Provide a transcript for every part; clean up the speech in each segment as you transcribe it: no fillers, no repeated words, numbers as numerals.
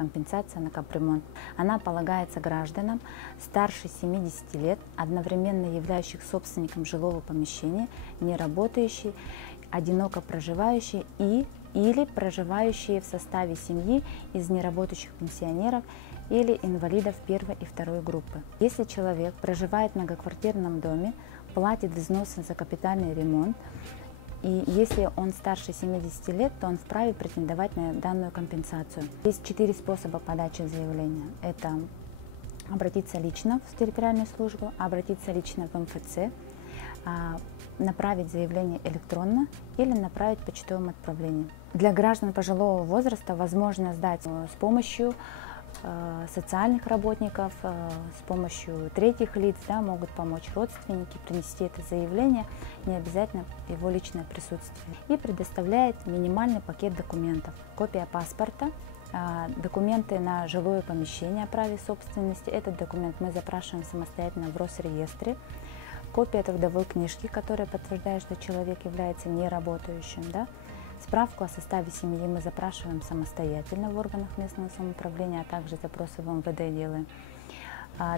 компенсация на капремонт. Она полагается гражданам старше 70 лет, одновременно являющих собственником жилого помещения, не работающие, одиноко проживающие или проживающие в составе семьи из неработающих пенсионеров или инвалидов первой и второй группы. Если человек проживает в многоквартирном доме, платит взносы за капитальный ремонт, и если он старше 70 лет, то он вправе претендовать на данную компенсацию. Есть 4 способа подачи заявления. Это обратиться лично в территориальную службу, обратиться лично в МФЦ, направить заявление электронно или направить почтовым отправлением. Для граждан пожилого возраста возможно сдать с помощью социальных работников, с помощью третьих лиц, могут помочь родственники, принести это заявление, не обязательно его личное присутствие. И предоставляет минимальный пакет документов: копия паспорта, документы на жилое помещение о праве собственности. Этот документ мы запрашиваем самостоятельно в Росреестре. Копия трудовой книжки, которая подтверждает, что человек является неработающим. Справку о составе семьи мы запрашиваем самостоятельно в органах местного самоуправления, а также запросы в МВД делаем.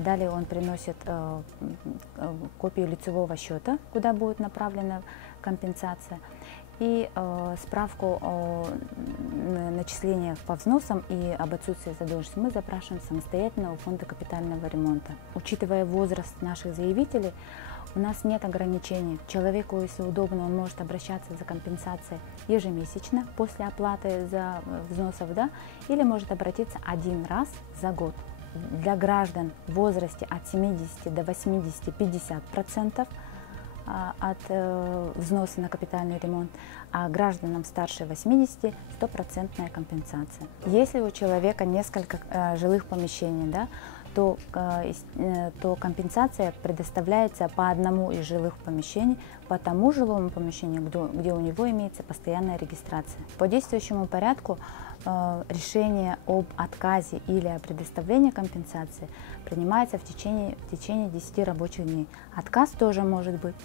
Далее он приносит копию лицевого счета, куда будет направлена компенсация, и справку о начислениях по взносам и об отсутствии задолженности мы запрашиваем самостоятельно у Фонда капитального ремонта. Учитывая возраст наших заявителей, у нас нет ограничений. Человеку, если удобно, он может обращаться за компенсацией ежемесячно после оплаты за взносов, или может обратиться один раз за год. Для граждан в возрасте от 70 до 80 50% от взноса на капитальный ремонт, а гражданам старше 80 100% компенсация. Если у человека несколько жилых помещений, то компенсация предоставляется по одному из жилых помещений, по тому жилому помещению, где у него имеется постоянная регистрация. По действующему порядку решение об отказе или о предоставлении компенсации принимается в течение 10 рабочих дней. Отказ тоже может быть.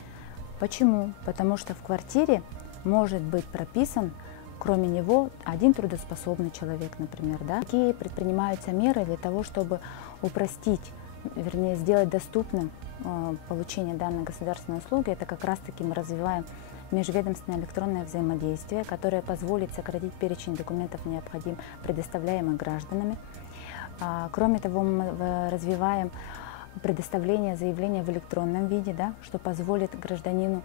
Почему? Потому что в квартире может быть прописан, кроме него, один трудоспособный человек, например. Какие предпринимаются меры для того, чтобы упростить, вернее, сделать доступным получение данной государственной услуги? Это как раз-таки мы развиваем межведомственное электронное взаимодействие, которое позволит сократить перечень документов, необходимых, предоставляемых гражданами. Кроме того, мы развиваем предоставление заявления в электронном виде, что позволит гражданину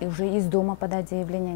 уже из дома подать заявление.